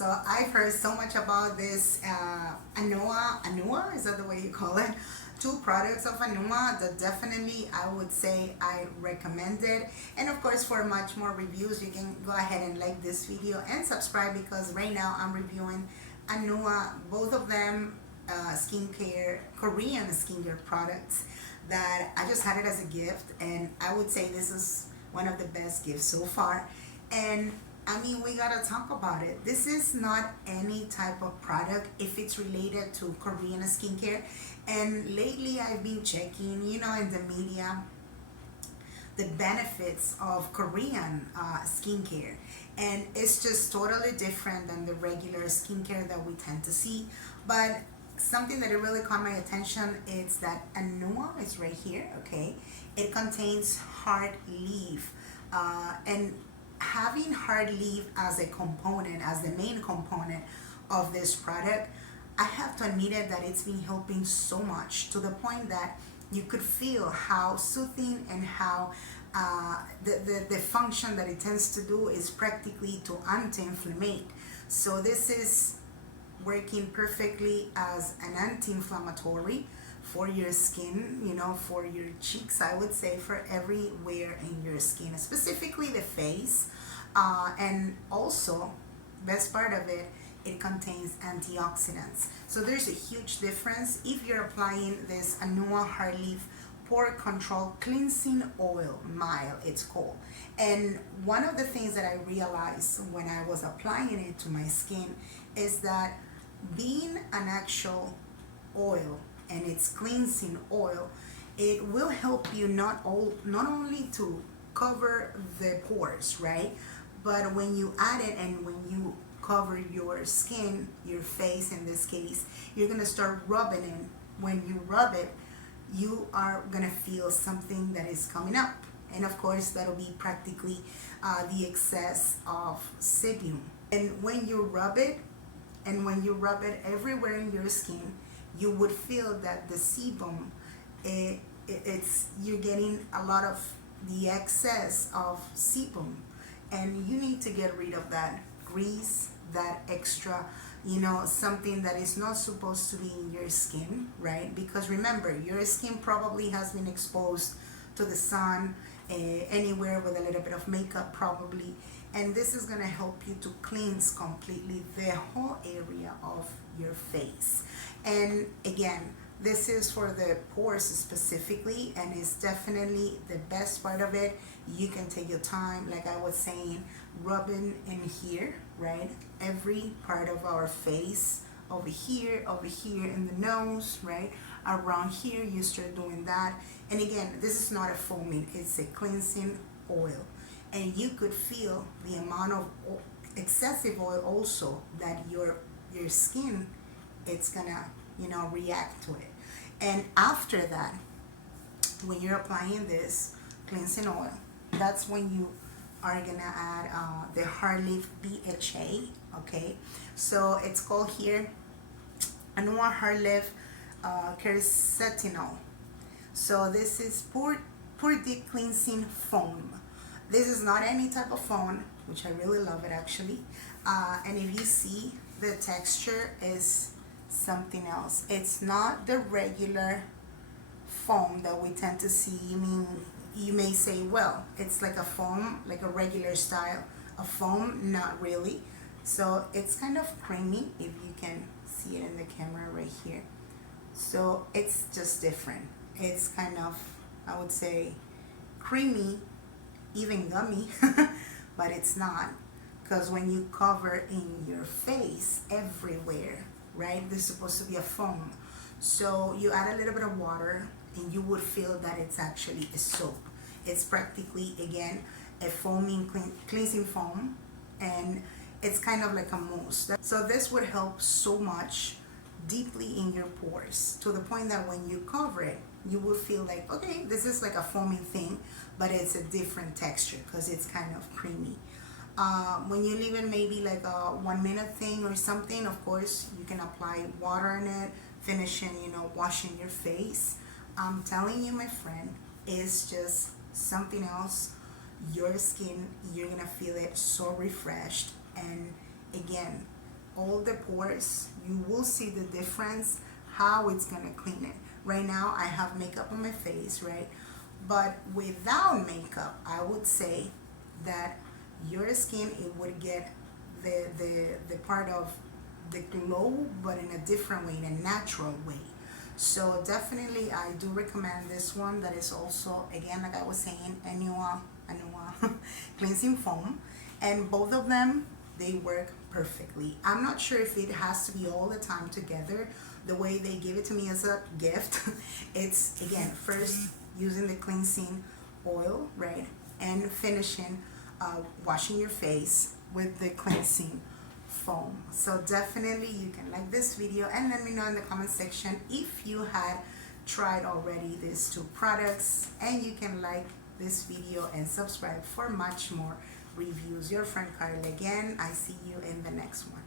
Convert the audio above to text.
So I've heard so much about this ANUA, is that the way you call it? Two products of ANUA that definitely I would say I recommend it. And of course, for much more reviews, you can go ahead and like this video and subscribe, because right now I'm reviewing ANUA, both of them skincare, Korean skincare products that I just had it as a gift, and I would say this is one of the best gifts so far. And I mean, we gotta talk about it. This is not any type of product if it's related to Korean skincare. And lately I've been checking, in the media, the benefits of Korean skincare, and it's just totally different than the regular skincare that we tend to see. But something that really caught my attention is that ANUA is right here. Okay, it contains heart leaf, and having heart leaf as a component, as the main component of this product, I have to admit it that it's been helping so much, to the point that you could feel how soothing and how the function that it tends to do is practically to anti-inflammate. So this is working perfectly as an anti-inflammatory for your skin, for your cheeks, I would say, for everywhere in your skin, specifically the face. And also, best part of it, it contains antioxidants. So there's a huge difference if you're applying this ANUA Heart Leaf Pore Control Cleansing Oil, mild it's called. And one of the things that I realized when I was applying it to my skin is that being an actual oil, and it's cleansing oil, it will help you not only to cover the pores, right? But when you add it and when you cover your skin, your face in this case, you're gonna start rubbing it. When you rub it, you are gonna feel something that is coming up, and of course that'll be practically the excess of sebum. And when you rub it, everywhere in your skin, you would feel that the sebum, you're getting a lot of the excess of sebum, and you need to get rid of that grease, that extra, something that is not supposed to be in your skin, right? Because remember, your skin probably has been exposed to the sun, anywhere with a little bit of makeup probably, and this is going to help you to cleanse completely the whole area of your face. And again, this is for the pores specifically, and it's definitely the best part of it. You can take your time, like I was saying, rubbing in here, right? Every part of our face, over here in the nose, right? Around here, you start doing that. And again, this is not a foaming, it's a cleansing oil. And you could feel the amount of excessive oil also that your skin, it's gonna, react to it. And after that, when you're applying this cleansing oil, that's when you are gonna add the Heart Leaf BHA. Okay, so it's called here ANUA Heart Leaf quercetinol. So this is pure deep cleansing foam. This is not any type of foam, which I really love it actually. And if you see, the texture is something else. It's not the regular foam that we tend to see. You may say, well, it's like a foam, like a regular style of foam. Not really. So it's kind of creamy, if you can see it in the camera right here. So it's just different. It's kind of, I would say, creamy, even gummy, but it's not, because when you cover in your face everywhere, right, this is supposed to be a foam. So you add a little bit of water and you would feel that it's actually a soap. It's practically, again, a foaming cleansing foam, and it's kind of like a mousse. So this would help so much deeply in your pores, to the point that when you cover it, you will feel like, okay, this is like a foaming thing, but it's a different texture because it's kind of creamy. When you leave it maybe like a 1 minute thing or something, of course you can apply water in it, finishing, washing your face. I'm telling you, my friend, it's just something else. Your skin, you're gonna feel it so refreshed. And again, all the pores. You will see the difference, how it's gonna clean it. Right now I have makeup on my face, right? But without makeup, I would say that your skin, it would get the part of the glow, but in a different way, in a natural way. So definitely I do recommend this one. That is also, again, like I was saying, ANUA cleansing foam, and both of them, they work perfectly. I'm not sure if it has to be all the time together. The way they give it to me as a gift, it's, again, first using the cleansing oil, right, and finishing washing your face with the cleansing foam. So definitely you can like this video and let me know in the comment section if you had tried already these two products, and you can like this video and subscribe for much more reviews. Your friend Carla again. I see you in the next one.